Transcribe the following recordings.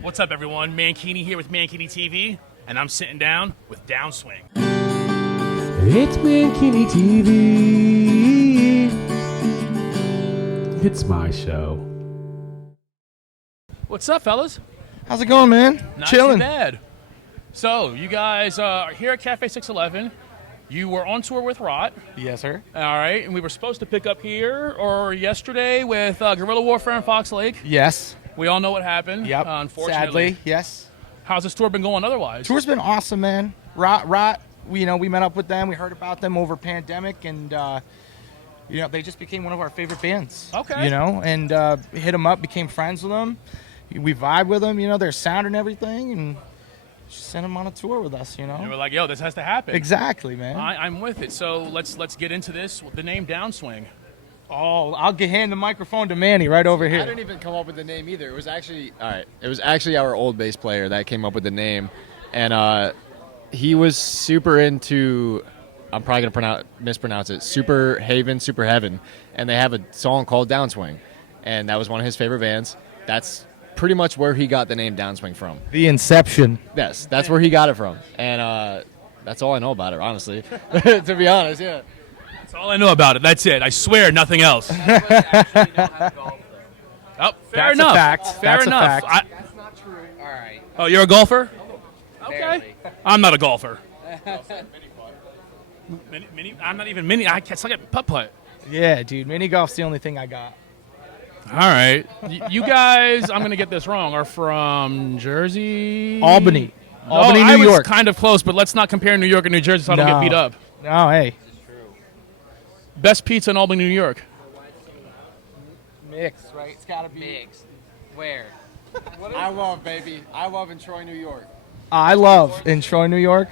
What's up, everyone? Mankini here with Mankini TV, and I'm sitting down with Downswing. It's Mankini TV. It's my show. What's up, fellas? How's it going, man? Not Chilling. too bad. So, you guys are here at Cafe 611. You were on tour with Rot. Yes, sir. All right, and we were supposed to pick up here or yesterday with Guerrilla Warfare in Fox Lake. Yes. We all know what happened. Yep. Unfortunately. Sadly, yes. How's this tour been going otherwise? Tour's been awesome, man. Rot. We met up with them. We heard about them over pandemic, and they just became one of our favorite bands. Okay. And hit them up, became friends with them. We vibe with them. Their sound and everything, and just sent them on a tour with us. You were like, yo, this has to happen. Exactly, man. I'm with it. So let's get into this. The name Downswing. Oh, I'll hand the microphone to Manny right over here. I didn't even come up with the name either. It was actually our old bass player that came up with the name, and he was super into. I'm probably gonna mispronounce it. Super Heaven, and they have a song called Downswing, and that was one of his favorite bands. That's pretty much where he got the name Downswing from. The inception. Yes, that's where he got it from, and that's all I know about it, honestly. To be honest, yeah. That's all I know about it. That's it. I swear, nothing else. Fair That's enough. a fact. Fair That's a enough. fact. That's not true. All right. Oh, you're a golfer? Okay. Barely. I'm not a golfer. I'm not even mini. I suck at putt-putt. Yeah, dude. Mini golf's the only thing I got. All right. You guys, I'm going to get this wrong, are from Jersey? Albany, No, New I was York. kind of close, but let's not compare New York and New Jersey so I don't get No. beat up. Oh, hey. Best pizza in Albany, New York. Mix, right? It's gotta be. Mixed. Where? I love in Troy, New York. I love in Troy, New York.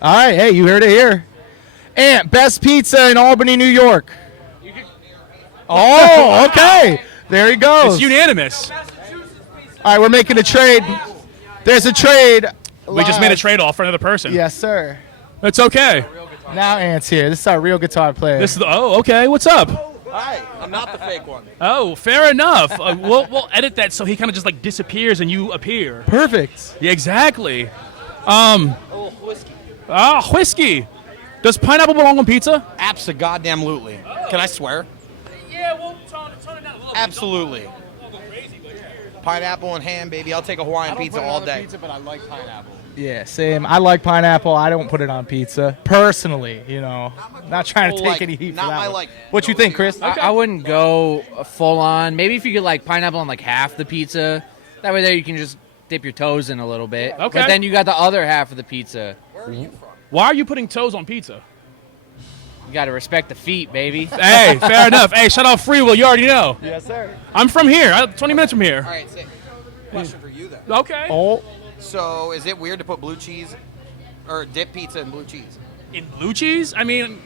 All right, hey, you heard it here. And best pizza in Albany, New York. Oh, okay. There he goes. It's unanimous. All right, we're making a trade. There's a trade. We just made a trade-off for another person. Yes, sir. It's okay. Now Ant's here. This is our real guitar player. Okay. What's up? Hi, I'm not the fake one. Oh, fair enough. We'll edit that so he kind of just like disappears and you appear. Perfect. Yeah, exactly. A little whiskey. Whiskey. Does pineapple belong on pizza? Abso-goddamn-lutely. Can I swear? Yeah, we'll tone it down a little. Absolutely. Don't go crazy, but yeah. Pineapple and ham, baby. I'll take a Hawaiian pizza all day. Pizza, but I like pineapple. Yeah, same. I like pineapple. I don't put it on pizza. Personally, Not trying to take any heat for that one. What you think, Chris? Okay. I wouldn't go full on. Maybe if you get like pineapple on like half the pizza, that way there you can just dip your toes in a little bit. Okay. But then you got the other half of the pizza. Where are you from? Why are you putting toes on pizza? You got to respect the feet, baby. Hey, fair enough. Hey, shout out Free Will. You already know. Yes, sir. I'm from here. 20 minutes from here. All right, sick. Question for you then. Okay. Oh, So, is it weird to put blue cheese or dip pizza in blue cheese? In blue cheese? I mean,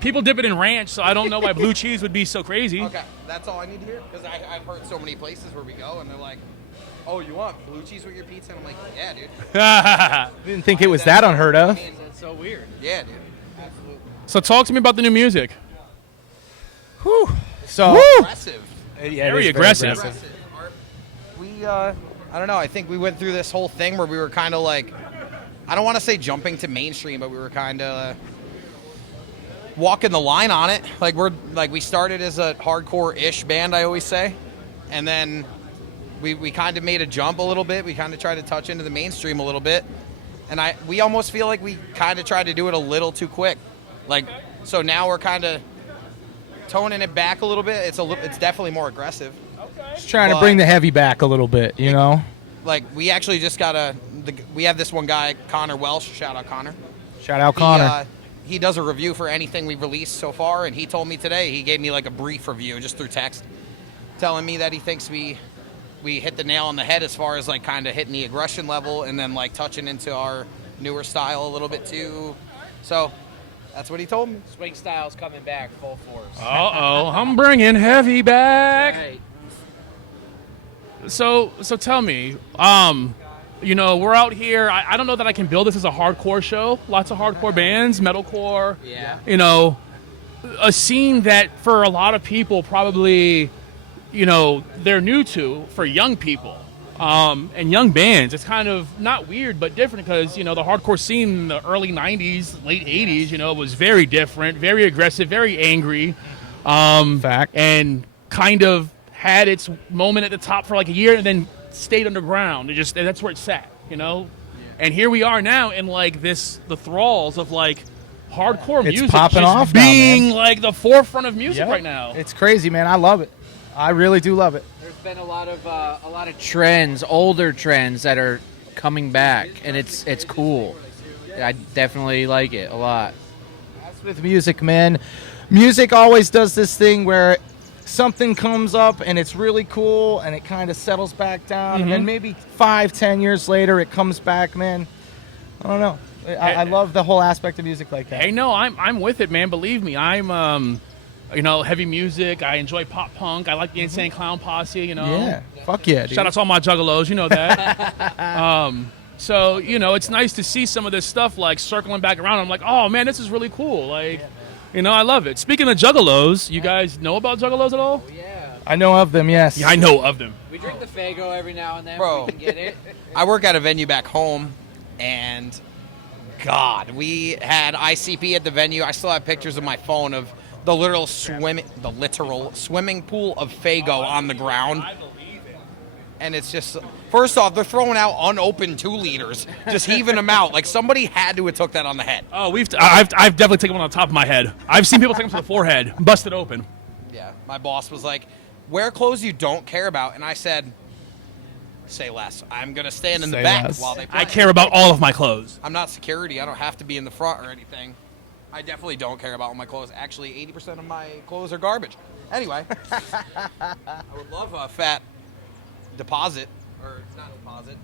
people dip it in ranch, so I don't know why blue cheese would be so crazy. Okay, that's all I need to hear. Because I've heard so many places where we go and they're like, oh, you want blue cheese with your pizza? And I'm like, yeah, dude. didn't think it was that unheard of. That's so weird. Yeah, dude. Absolutely. So talk to me about the new music. Whew. So, Aggressive. Yeah, Very it is aggressive. We, I don't know. I think we went through this whole thing where we were kind of like, I don't want to say jumping to mainstream, but we were kind of walking the line on it. We started as a hardcore-ish band, I always say, and then we kind of made a jump a little bit. We kind of tried to touch into the mainstream a little bit, and we almost feel like we kind of tried to do it a little too quick. So now we're kind of toning it back a little bit. It's definitely more aggressive. Just trying to bring the heavy back a little bit, We actually just got we have this one guy, Connor Welsh. Shout out Connor. Shout out Connor. He does a review for anything we've released so far, and he told me today, he gave me like a brief review just through text, telling me that he thinks we hit the nail on the head as far as like kind of hitting the aggression level and then like touching into our newer style a little bit too. So that's what he told me. Swing style's coming back full force. Uh-oh, I'm bringing heavy back. Right. So tell me, we're out here. I don't know that I can build this as a hardcore show. Lots of hardcore bands, metalcore. Yeah. A scene that for a lot of people probably, they're new to for young people. and young bands. It's kind of not weird, but different because, the hardcore scene in the early 90s, late 80s, was very different, very aggressive, very angry. Fact. And kind of had its moment at the top for like a year and then stayed underground. That's where it sat, And here we are now in like the thralls of like hardcore It's music popping just off now, being man. like the forefront of music Yep. right now. It's crazy, man. I love it. I really do love it. There's been a lot of trends, older trends that are coming back, and it's cool. I definitely like it a lot. That's with music, man. Music always does this thing where something comes up and it's really cool and it kind of settles back down, and then maybe 5-10 years later it comes back, man. I don't know. I love the whole aspect of music like that. Hey, no, I'm with it, man. Believe me, I'm heavy music. I enjoy pop punk. I like the Insane Clown Posse. Yeah, fuck yeah, dude. Shout out to all my juggalos. You know that. So it's nice to see some of this stuff like circling back around. I'm like, oh man, this is really cool. Like, I love it. Speaking of juggalos, you guys know about juggalos at all? Yeah. I know of them, yes. Yeah, I know of them. We drink the Faygo every now and then. Bro. We can get it. I work at a venue back home, and God, we had ICP at the venue. I still have pictures of my phone of the literal swimming pool of Faygo on the ground. And it's just, first off, they're throwing out unopened 2 liters, just heaving them out. Like somebody had to have took that on the head. Oh, I've definitely taken one on the top of my head. I've seen people take them to the forehead, busted open. Yeah, my boss was like, wear clothes you don't care about. And I said, say less. I'm going to stand in the Say back less. while they play. I care about all of my clothes. I'm not security. I don't have to be in the front or anything. I definitely don't care about all my clothes. Actually, 80% of my clothes are garbage. Anyway, I would love a fat deposit, or not deposit.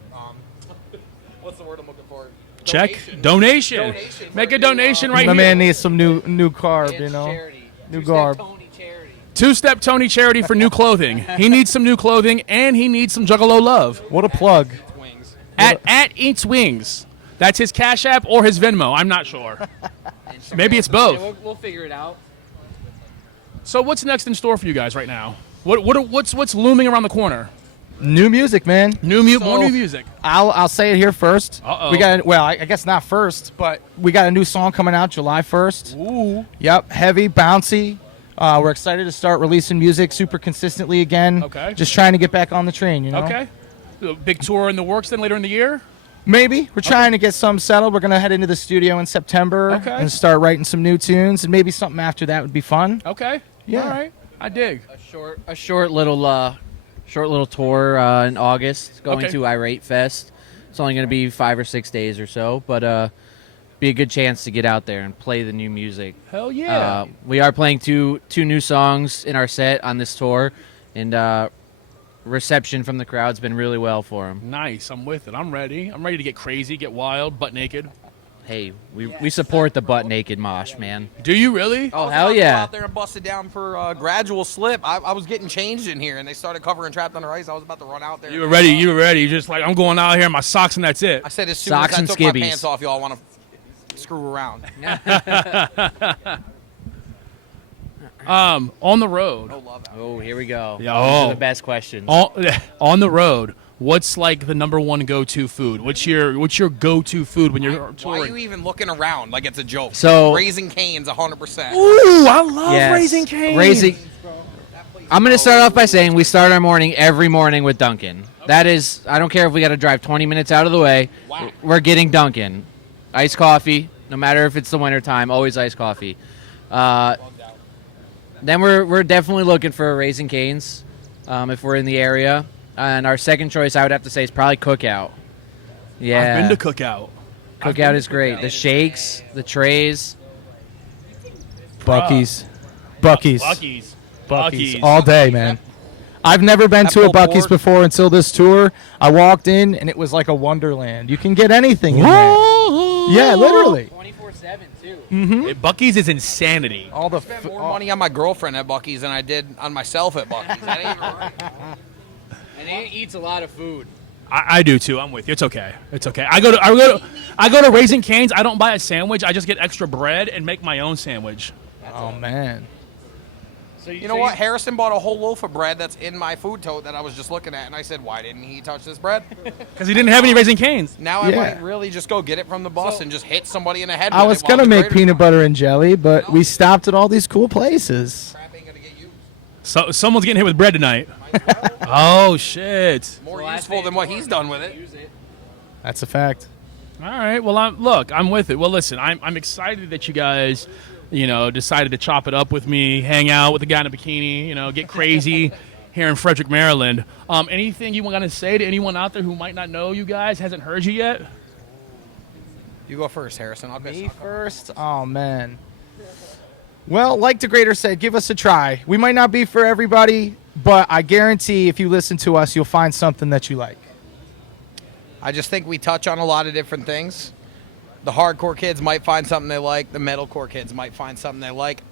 What's the word I'm looking for? Check. Donation. Donation Make for a donation right My here. man needs some new garb, It's New Two-step garb. Tony charity. Two-step Tony charity for new clothing. He needs some new clothing, and he needs some Juggalo love. What a plug. Wings. At Eats Wings. That's his Cash App or his Venmo. I'm not sure. Maybe it's both. Yeah, we'll figure it out. So what's next in store for you guys right now? What's looming around the corner? New music, man. More new music. I'll say it here first. Uh-oh. We got, well, I guess not first, but we got a new song coming out July 1st. Ooh. Yep, heavy, bouncy. We're excited to start releasing music super consistently again. Okay. Just trying to get back on the train, Okay. A big tour in the works then later in the year? Maybe. We're trying to get some settled. We're going to head into the studio in September Okay. and start writing some new tunes, and maybe something after that would be fun. Okay. Yeah. All right. I dig. A short little tour in August going Okay. to Irate Fest. It's only going to be 5 or 6 days or so, but be a good chance to get out there and play the new music. Hell yeah. We are playing two new songs in our set on this tour, and reception from the crowd's been really well for them. Nice. I'm with it. I'm ready. I'm ready to get crazy, get wild, butt naked. Hey, we support the butt naked mosh, man. Do you really? Oh I was hell about to go yeah! out there and bust it down for gradual slip. I was getting changed in here, and they started covering Trapped Under Ice. I was about to run out there. You were ready. You were ready. You're just like, I'm going out here in my socks and that's it. I said as soon Socks as I and took my skivvies. pants off, y'all want to screw around. On the road. Oh, love that. Oh, here we go. Yeah, These are oh. the best questions. On the road. What's like the number one go-to food? What's your go-to food when you're Why are touring? you even looking around like it's a joke? So- Raising Cane's 100%. Ooh, I love Yes. Raising Cane's. Raising. I'm going to start off by saying we start our morning every morning with Dunkin'. That is, I don't care if we got to drive 20 minutes out of the way. Wow. We're getting Dunkin'. Iced coffee, no matter if it's the winter time, always iced coffee. Then we're definitely looking for a Raising Cane's if we're in the area. And our second choice, I would have to say, is probably Cookout. Yeah, I've been to Cookout. Cookout is great. The shakes, the trays. Bucky's. Bucky's. All day, man. I've never been to a pulled Bucky's pork. before until this tour. I walked in, and it was like a wonderland. You can get anything in there. Yeah, literally. 24/7 too. Bucky's is insanity. All the Spent more money on my girlfriend at Bucky's than I did on myself at Bucky's. That ain't even right. And he eats a lot of food. I do too. I'm with you. It's okay. It's okay. I go to Raising Cane's. I don't buy a sandwich. I just get extra bread and make my own sandwich. Oh man. You know what? Harrison bought a whole loaf of bread that's in my food tote that I was just looking at, and I said, why didn't he touch this bread? Because he didn't have any Raising Canes. Now I might really just go get it from the bus and just hit somebody in the head I with was it while gonna the make grater's peanut on. butter and jelly, but we stopped at all these cool places. Crap ain't gonna get used. So someone's getting hit with bread tonight. Oh shit! More useful than what he's done with it. That's a fact. All right. Well, I'm with it. Well, listen, I'm excited that you guys, decided to chop it up with me, hang out with the guy in a bikini, get crazy here in Frederick, Maryland. Anything you want to say to anyone out there who might not know you guys, hasn't heard you yet? You go first, Harrison. I'll Me first? Oh, man. Well, like the Grater said, give us a try. We might not be for everybody, but I guarantee if you listen to us, you'll find something that you like. I just think we touch on a lot of different things. The hardcore kids might find something they like. The metalcore kids might find something they like.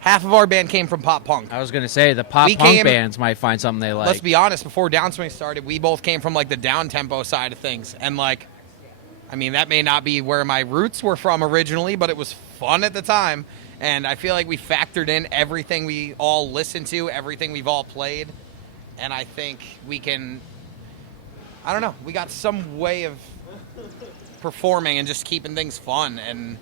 Half of our band came from pop punk. I was gonna say the pop punk bands might find something they like. Let's be honest. Before Downswing started, we both came from like the down tempo side of things, and that may not be where my roots were from originally, but it was fun at the time. And I feel like we factored in everything we all listened to, everything we've all played, and I think we can. I don't know. We got some way of performing and just keeping things fun, and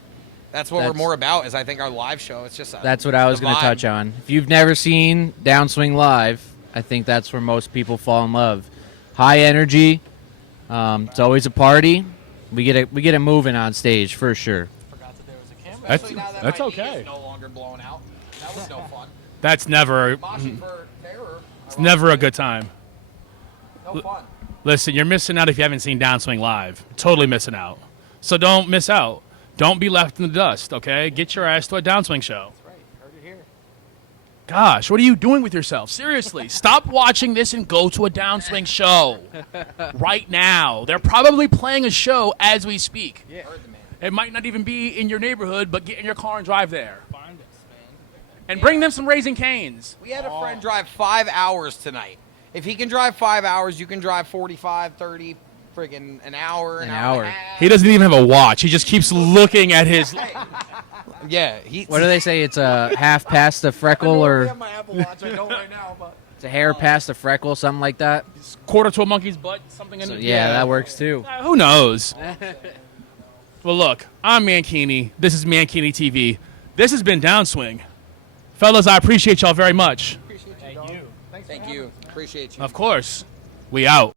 that's what we're more about. Is I think our live show. It's just that's what I was going to touch on. If you've never seen Downswing live, I think that's where most people fall in love. High energy. It's always a party. We get it moving on stage for sure. Forgot that there was a camera. Especially now that that's my okay. knee is no longer blown out. That was no fun. That's never. Moshing for terror. It's never a good time. No fun. Listen, you're missing out if you haven't seen Downswing live. Totally missing out. So don't miss out. Don't be left in the dust, okay? Get your ass to a Downswing show. That's right. Heard it here. Gosh, what are you doing with yourself? Seriously, stop watching this and go to a Downswing show right now. They're probably playing a show as we speak. Yeah. Heard the man. It might not even be in your neighborhood, but get in your car and drive there. Find us, man. And bring them some Raising Canes. We had a friend drive 5 hours tonight. If he can drive 5 hours, you can drive 45, 30, friggin' an hour, an hour. And a half. He doesn't even have a watch. He just keeps looking at his... Yeah. What do they say? It's a half past the freckle, I or have my Apple Watch. I don't right now, but it's a hair past the freckle, something like that. quarter to a monkey's butt, something in So, it. yeah, that works too. Who knows? Well, look, I'm Mankini. This is Mankini TV. This has been Downswing. Fellas, I appreciate y'all very much. thank you. Appreciate you. Of course. We out.